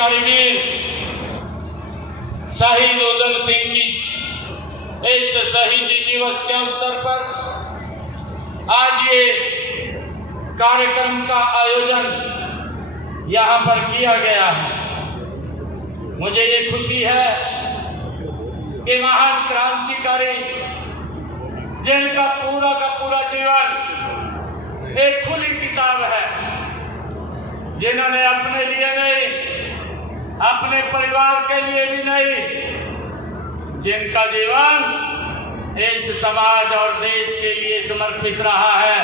क्रांतिकारी शहीद उधम सिंह की इस शहीदी दिवस के अवसर पर आज ये कार्यक्रम का आयोजन यहाँ पर किया गया है। मुझे ये खुशी है कि महान क्रांतिकारी जिनका पूरा का पूरा जीवन एक खुली किताब है, जिन्होंने अपने लिए नहीं, अपने परिवार के लिए भी नहीं, जिनका जीवन इस समाज और देश के लिए समर्पित रहा है,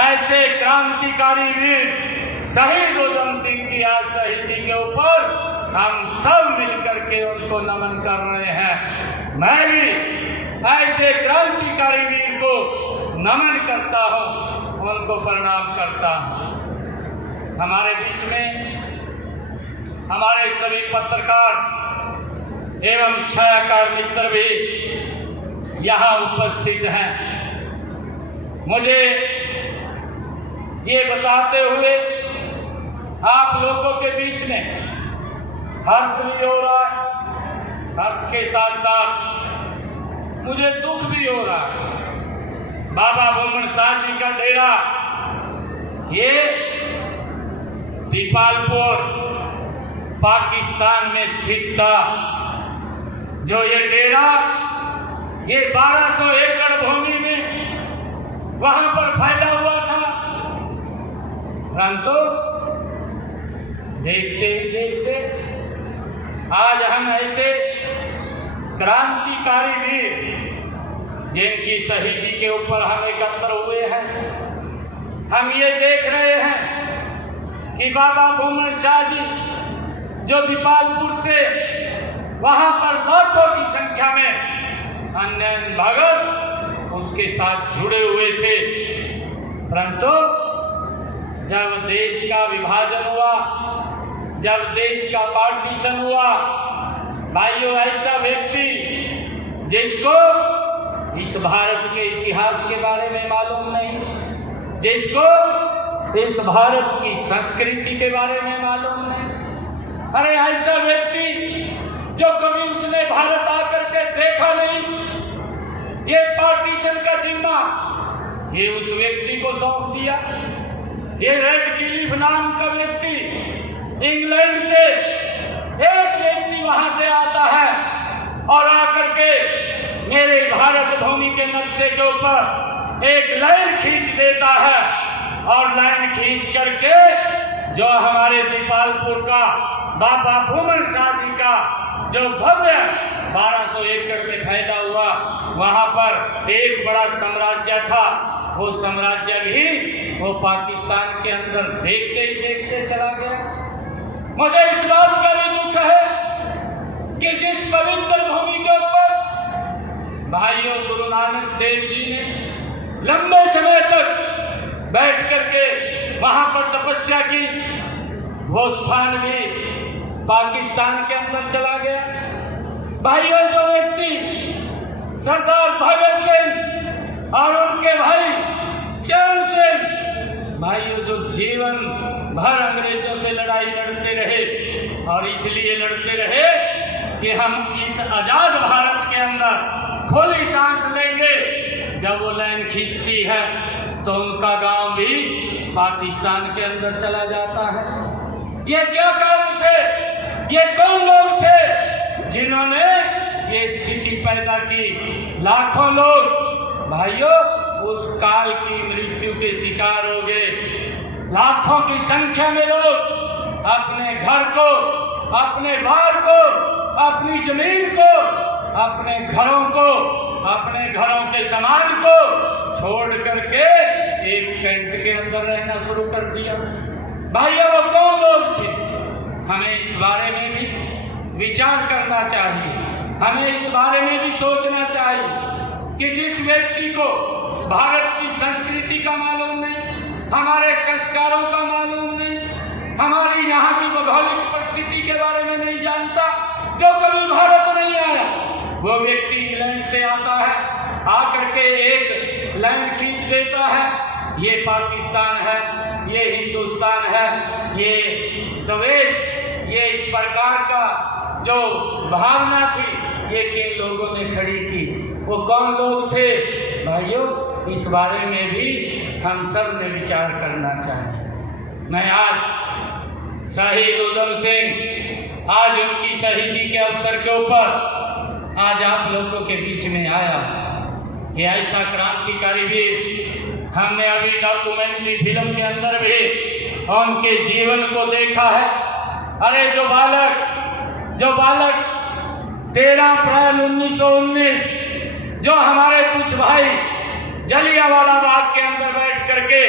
ऐसे क्रांतिकारी वीर शहीद उधम सिंह की आज शहीदी के ऊपर हम सब मिलकर के उनको नमन कर रहे हैं। मैं भी ऐसे क्रांतिकारी वीर को नमन करता हूँ, उनको प्रणाम करता हूँ। हमारे बीच में हमारे सभी पत्रकार एवं छायाकार मित्र भी यहाँ उपस्थित हैं। मुझे ये बताते हुए आप लोगों के बीच में हर्ष भी हो रहा है, हर्ष के साथ साथ मुझे दुख भी हो रहा है। बाबा भूमन शाह जी का डेरा ये दीपालपुर पाकिस्तान में स्थित था। जो ये डेरा ये 1200 एकड़ भूमि में वहां पर फैला हुआ था, परंतु देखते ही देखते आज हम ऐसे क्रांतिकारी वीर जिनकी शहीदी के ऊपर हम एकत्र हुए हैं, हम ये देख रहे हैं कि बाबा भूमन शाह जी जो दीपालपुर से वहां पर लाखों की संख्या में अन्य भगत उसके साथ जुड़े हुए थे, परंतु जब देश का विभाजन हुआ, जब देश का पार्टीशन हुआ, भाइयों ऐसा व्यक्ति जिसको इस भारत के इतिहास के बारे में मालूम नहीं, जिसको इस भारत की संस्कृति के बारे में मालूम नहीं, अरे ऐसा व्यक्ति जो कभी उसने भारत आकर के देखा नहीं, ये पार्टीशन का जिम्मा ये उस व्यक्ति को सौंप दिया। ये रेडक्लिफ नाम का व्यक्ति इंग्लैंड से एक व्यक्ति वहां से आता है और आकर के मेरे भारत भूमि के नक्शे के ऊपर एक लाइन खींच देता है, और लाइन खींच करके जो हमारे दीपालपुर का बाबा भूमन शाह जी का जो भव्य 1200 एकड़ में फैला हुआ वहां पर एक बड़ा साम्राज्य था, वो साम्राज्य भी वो पाकिस्तान के अंदर देखते ही देखते चला गया। मुझे इस बात का भी दुख है कि जिस पवित्र भूमि के ऊपर भाइयों गुरु नानक देव जी ने लंबे समय तक बैठ करके वहां पर तपस्या की, वो स्थान भी पाकिस्तान के अंदर चला गया। भाइयों जो व्यक्ति सरदार भगत सिंह और उनके भाई चरण सिंह, भाइयों जो जीवन भर अंग्रेजों से लड़ाई लड़ते रहे, और इसलिए लड़ते रहे कि हम इस आजाद भारत के अंदर खुली सांस लेंगे। जब वो लाइन खींचती है तो उनका गांव भी पाकिस्तान के अंदर चला जाता है। ये क्या कारण थे, ये कौन लोग थे जिन्होंने ये स्थिति पैदा की? लाखों लोग भाइयों उस काल की मृत्यु के शिकार हो गए। लाखों की संख्या में लोग अपने घर को, अपने बार को, अपनी जमीन को, अपने घरों को, अपने घरों के सामान को छोड़ करके एक टेंट के अंदर रहना शुरू कर दिया। भाइयों वो कौन लोग थे? हमें इस बारे में भी विचार करना चाहिए, हमें इस बारे में भी सोचना चाहिए कि जिस व्यक्ति को भारत की संस्कृति का मालूम नहीं, हमारे संस्कारों का मालूम नहीं, हमारी यहाँ की भौगोलिक परिस्थिति के बारे में नहीं जानता, जो कभी भारत नहीं आया, वो व्यक्ति इंग्लैंड से आता है, आकर के एक लाइन खींच देता है, ये पाकिस्तान है, ये हिंदुस्तान है, ये देश, ये प्रकार का जो भावना थी ये किन लोगों ने खड़ी की, वो कौन लोग थे भाइयों, इस बारे में भी हम सब ने विचार करना चाहिए। मैं आज शहीद उधम सिंह, आज उनकी शहीदी के अवसर के ऊपर आज आप लोगों के बीच में आया कि ऐसा क्रांतिकारी भी हमने अभी डॉक्यूमेंट्री फिल्म के अंदर भी उनके जीवन को देखा है। अरे जो बालक 13 अप्रैल 1919 जो हमारे कुछ भाई जलियांवाला बाग के अंदर बैठ करके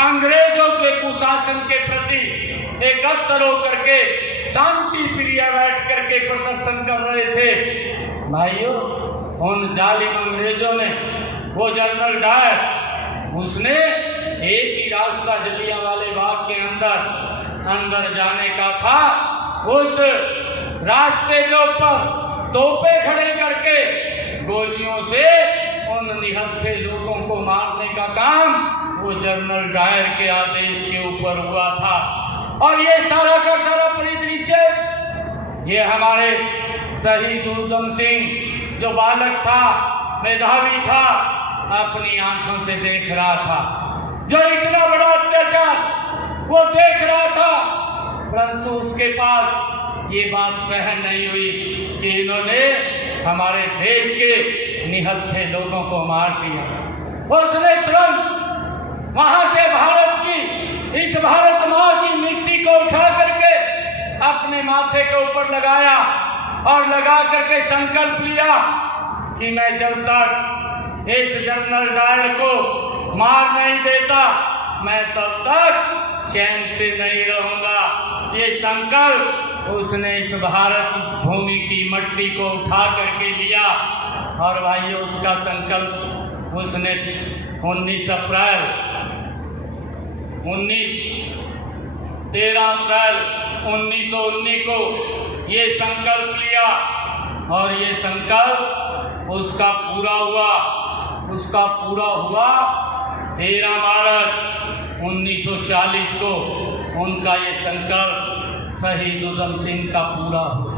अंग्रेजों के कुशासन के प्रति एकत्र होकर के शांति प्रिय बैठ करके प्रदर्शन कर रहे थे भाइयों, उन जालिम अंग्रेजों ने, वो जनरल डायर, उसने एक ही रास्ता जलियांवाले बाग के अंदर जाने का था। उस रास्ते के ऊपर तोपे खड़े करके गोलियों से उन निहत्थे लोगों को मारने का काम वो जनरल डायर के आदेश के ऊपर हुआ था। और ये सारा का सारा परिदृश्य ये हमारे शहीद उधम सिंह जो बालक था, मेधावी था, अपनी आंखों से देख रहा था। जो इतना बड़ा अत्याचार वो देख रहा था, परंतु उसके पास ये बात सहन नहीं हुई कि इन्होंने हमारे देश के निहत्थे लोगों को मार दिया। उसने तुरंत वहां से भारत की, इस भारत माँ की मिट्टी को उठा करके अपने माथे के ऊपर लगाया और लगा करके संकल्प लिया कि मैं जब तक इस जनरल डायर को मार नहीं देता मैं तब तक चैन से नहीं रहूंगा। ये संकल्प उसने इस भारत भूमि की मट्टी को उठा करके लिया। और भाइयों, उसका संकल्प उसने 13 अप्रैल 1919 को ये संकल्प लिया और ये संकल्प उसका पूरा हुआ 13 मार्च 1940 को उनका ये संकल्प शहीद उधम सिंह का पूरा हुआ।